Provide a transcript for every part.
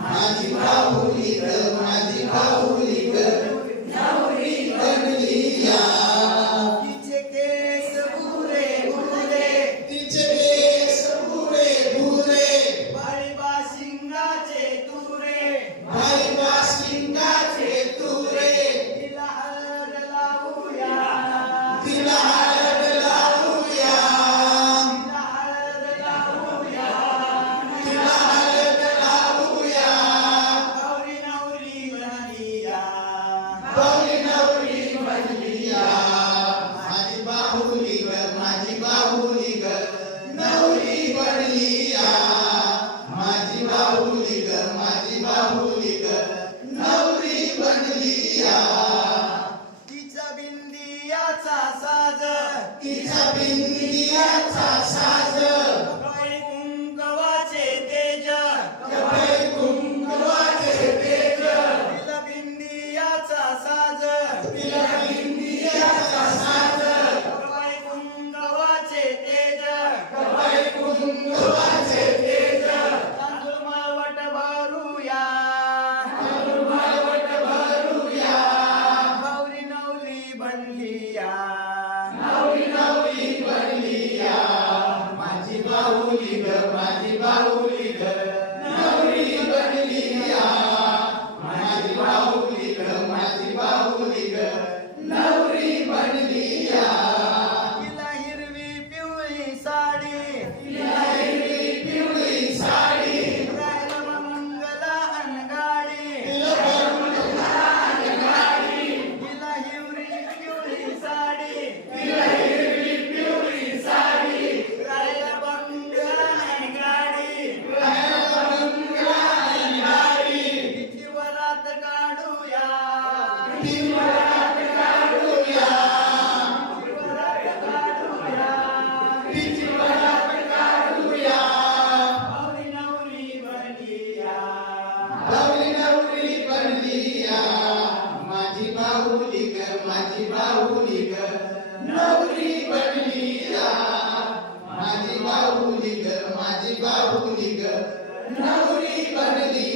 माझी भाऊली माझी भाऊली बिंदियाचा साज. तिचा बिंदियाचा साज. कपाळी कुंकवाचे तेज. कपाळी कुंकवाचे तेज. तिला बिंदियाचा साज. तिला बिंदियाचा साज. कुंकवाचे तेज. कुंकवा माझी बाहुली माझी बाहुली ग नवरी माझी बाहुली माझी बाहुली ग नवरी बनली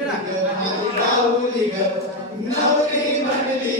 नवली नवली बनली